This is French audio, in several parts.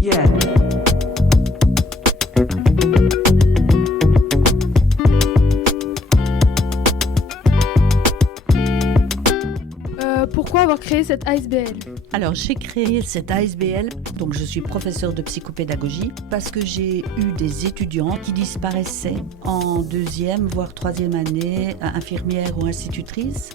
Yeah. Pourquoi avoir créé cette ASBL? Alors, j'ai créé cette ASBL, donc je suis professeure de psychopédagogie, parce que j'ai eu des étudiants qui disparaissaient en deuxième, voire troisième année, infirmières ou institutrices,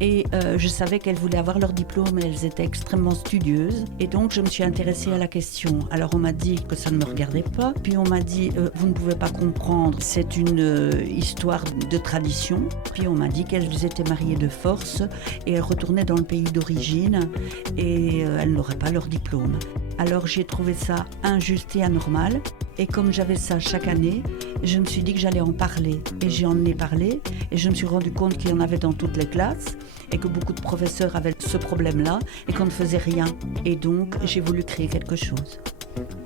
et je savais qu'elles voulaient avoir leur diplôme et elles étaient extrêmement studieuses, et donc je me suis intéressée à la question. Alors, on m'a dit que ça ne me regardait pas, puis on m'a dit, vous ne pouvez pas comprendre, c'est une histoire de tradition, puis on m'a dit qu'elles étaient mariées de force, et elles retournaient dans le pays d'origine, et elles n'auraient pas leur diplôme. Alors j'ai trouvé ça injuste et anormal, et comme j'avais ça chaque année, je me suis dit que j'allais en parler, et j'en ai parlé, et je me suis rendu compte qu'il y en avait dans toutes les classes, et que beaucoup de professeurs avaient ce problème-là, et qu'on ne faisait rien, et donc j'ai voulu créer quelque chose.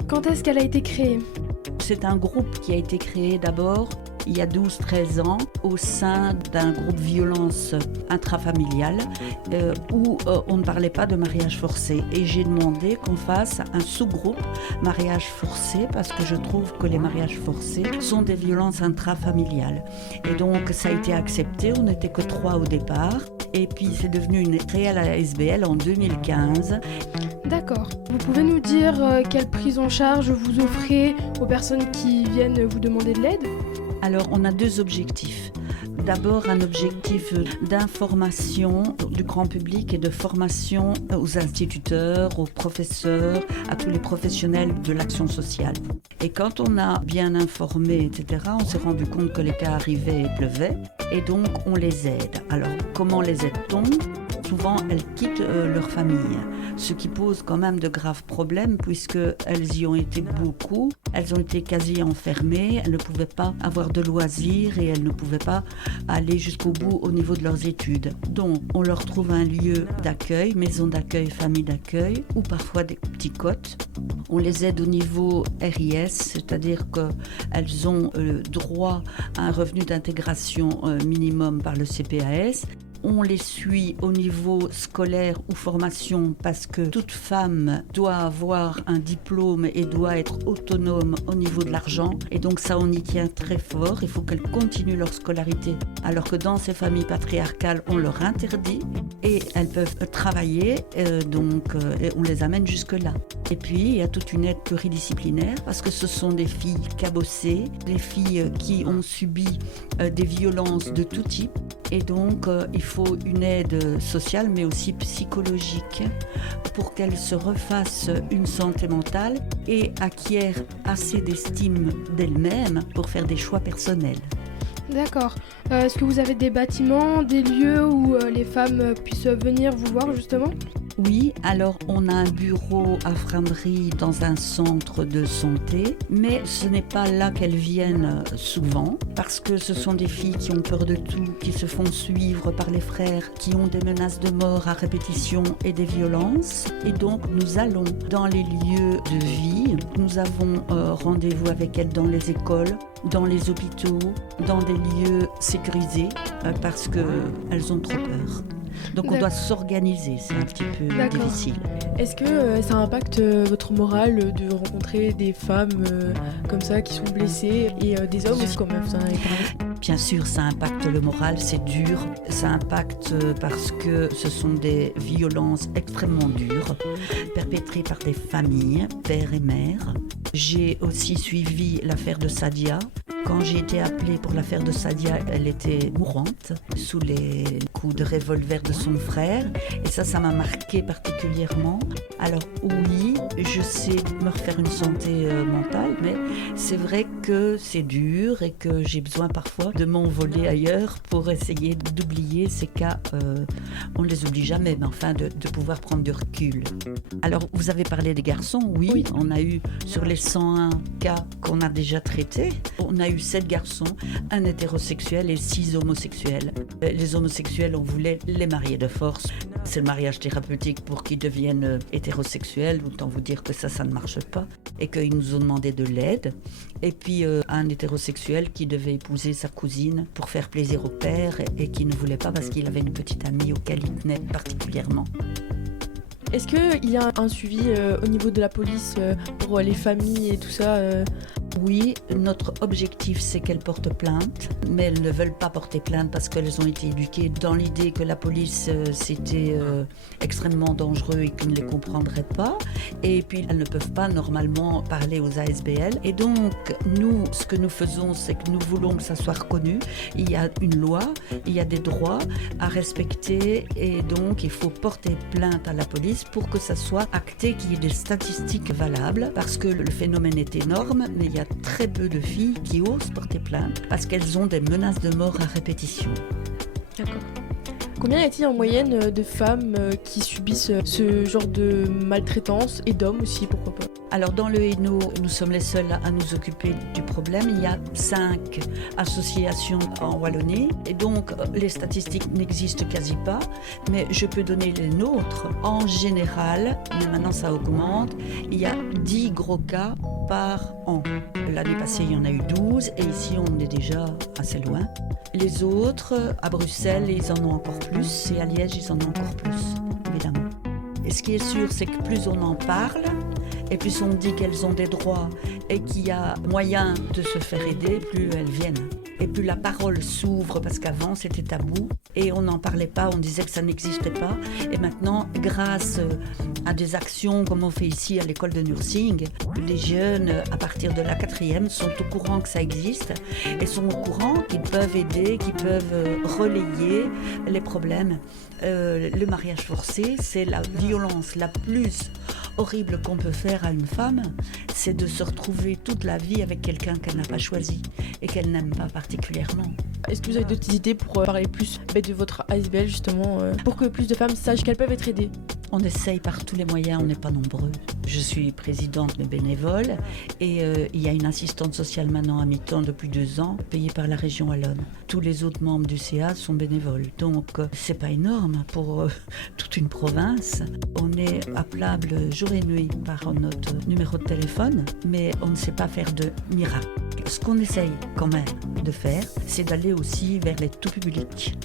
Quand est-ce qu'elle a été créée? C'est un groupe qui a été créé d'abord il y a 12-13 ans au sein d'un groupe violence intrafamiliale où on ne parlait pas de mariage forcé. Et j'ai demandé qu'on fasse un sous-groupe mariage forcé parce que je trouve que les mariages forcés sont des violences intrafamiliales. Et donc ça a été accepté, on n'était que 3 au départ. Et puis c'est devenu une réelle ASBL en 2015. D'accord. Vous pouvez nous dire quelle prise en charge vous offrez aux personnes qui viennent vous demander de l'aide? Alors, on a 2 objectifs. D'abord, un objectif d'information du grand public et de formation aux instituteurs, aux professeurs, à tous les professionnels de l'action sociale. Et quand on a bien informé, etc., on s'est rendu compte que les cas arrivaient et pleuvaient, et donc on les aide. Alors, comment les aide-t-on ? Souvent, elles quittent leur famille, ce qui pose quand même de graves problèmes puisqu'elles y ont été beaucoup, elles ont été quasi enfermées, elles ne pouvaient pas avoir de loisirs et elles ne pouvaient pas aller jusqu'au bout au niveau de leurs études. Donc, on leur trouve un lieu d'accueil, maison d'accueil, famille d'accueil, ou parfois des petits cotes. On les aide au niveau RIS, c'est-à-dire qu'elles ont droit à un revenu d'intégration minimum par le CPAS. On les suit au niveau scolaire ou formation parce que toute femme doit avoir un diplôme et doit être autonome au niveau de l'argent. Et donc ça, on y tient très fort. Il faut qu'elles continuent leur scolarité. Alors que dans ces familles patriarcales, on leur interdit et elles peuvent travailler. Donc on les amène jusque-là. Et puis, il y a toute une aide pluridisciplinaire parce que ce sont des filles cabossées, des filles qui ont subi des violences de tout type. Et donc, il faut une aide sociale, mais aussi psychologique, pour qu'elles se refassent une santé mentale et acquièrent assez d'estime d'elles-mêmes pour faire des choix personnels. D'accord. Est-ce que vous avez des bâtiments, des lieux où les femmes puissent venir vous voir justement ? Oui, alors on a un bureau à Frameries dans un centre de santé, mais ce n'est pas là qu'elles viennent souvent, parce que ce sont des filles qui ont peur de tout, qui se font suivre par les frères, qui ont des menaces de mort à répétition et des violences. Et donc nous allons dans les lieux de vie, nous avons rendez-vous avec elles dans les écoles, dans les hôpitaux, dans des lieux sécurisés, parce qu'elles ont trop peur. Donc on doit s'organiser, c'est un petit peu difficile. Est-ce que ça impacte votre morale de rencontrer des femmes comme ça qui sont blessées et des hommes aussi, comme vous en avez parlé ? Bien sûr, ça impacte le moral, c'est dur. Ça impacte parce que ce sont des violences extrêmement dures, perpétrées par des familles, père et mère. J'ai aussi suivi l'affaire de Sadia. Quand j'ai été appelée pour l'affaire de Sadia, elle était mourante, sous les coups de revolver de son frère. Et ça m'a marqué particulièrement. Alors oui, je sais me refaire une santé mentale, mais c'est vrai que c'est dur et que j'ai besoin parfois de m'envoler ailleurs pour essayer d'oublier ces cas. On ne les oublie jamais, mais enfin de pouvoir prendre du recul. Alors, vous avez parlé des garçons, oui. On a eu, sur les 101 cas qu'on a déjà traités, on a eu 7 garçons, un hétérosexuel et 6 homosexuels. Les homosexuels, on voulait les marier de force. C'est le mariage thérapeutique pour qu'ils deviennent hétérosexuels. Autant vous dire que ça ne marche pas. Et qu'ils nous ont demandé de l'aide. Et puis un hétérosexuel qui devait épouser sa cousine pour faire plaisir au père et qui ne voulait pas parce qu'il avait une petite amie auquel il tenait particulièrement. Est-ce qu'il y a un suivi au niveau de la police pour les familles et tout ça Oui, notre objectif c'est qu'elles portent plainte, mais elles ne veulent pas porter plainte parce qu'elles ont été éduquées dans l'idée que la police c'était extrêmement dangereux et qu'ils ne les comprendraient pas. Et puis elles ne peuvent pas normalement parler aux ASBL. Et donc nous, ce que nous faisons, c'est que nous voulons que ça soit reconnu. Il y a une loi, il y a des droits à respecter et donc il faut porter plainte à la police pour que ça soit acté, qu'il y ait des statistiques valables parce que le phénomène est énorme, mais il y a très peu de filles qui osent porter plainte parce qu'elles ont des menaces de mort à répétition. D'accord. Combien y a-t-il en moyenne de femmes qui subissent ce genre de maltraitance et d'hommes aussi, pourquoi pas? Alors dans le Hainaut, nous sommes les seuls à nous occuper du problème. Il y a 5 associations en Wallonie et donc les statistiques n'existent quasi pas, mais je peux donner les nôtres. En général, mais maintenant ça augmente, il y a 10 gros cas par an. L'année passée, il y en a eu 12 et ici on est déjà assez loin. Les autres, à Bruxelles, ils en ont encore plus et à Liège, ils en ont encore plus, évidemment. Et ce qui est sûr, c'est que plus on en parle, et plus on dit qu'elles ont des droits et qu'il y a moyen de se faire aider, plus elles viennent. Et plus la parole s'ouvre, parce qu'avant c'était tabou et on n'en parlait pas, on disait que ça n'existait pas. Et maintenant, grâce à des actions comme on fait ici à l'école de nursing, les jeunes à partir de la 4e sont au courant que ça existe et sont au courant qu'ils peuvent aider, qu'ils peuvent relayer les problèmes. Le mariage forcé, c'est la violence la plus horrible qu'on peut faire à une femme, c'est de se retrouver toute la vie avec quelqu'un qu'elle n'a pas choisi et qu'elle n'aime pas particulièrement. Est-ce que vous avez d'autres idées pour parler plus de votre ASBL justement, pour que plus de femmes sachent qu'elles peuvent être aidées? On essaye par tous les moyens, on n'est pas nombreux. Je suis présidente mais bénévole et il y a une assistante sociale maintenant à mi-temps depuis 2 ans, payée par la région wallonne. Tous les autres membres du CA sont bénévoles, donc c'est pas énorme pour toute une province. On est appelable jour et nuit par notre numéro de téléphone, mais on ne sait pas faire de miracle. Ce qu'on essaye quand même de faire, c'est d'aller aussi vers les tout publics.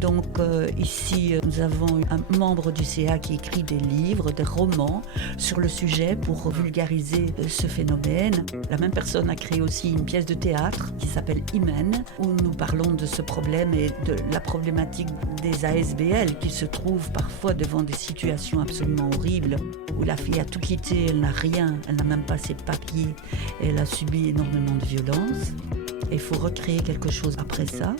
Donc ici, nous avons un membre du CA qui écrit des livres, des romans sur le sujet pour vulgariser ce phénomène. La même personne a créé aussi une pièce de théâtre qui s'appelle Imen, où nous parlons de ce problème et de la problématique des ASBL qui se trouvent parfois devant des situations absolument horribles, où la fille a tout quitté, elle n'a rien, elle n'a même pas ses papiers, et elle a subi énormément de violence. Il faut recréer quelque chose après ça.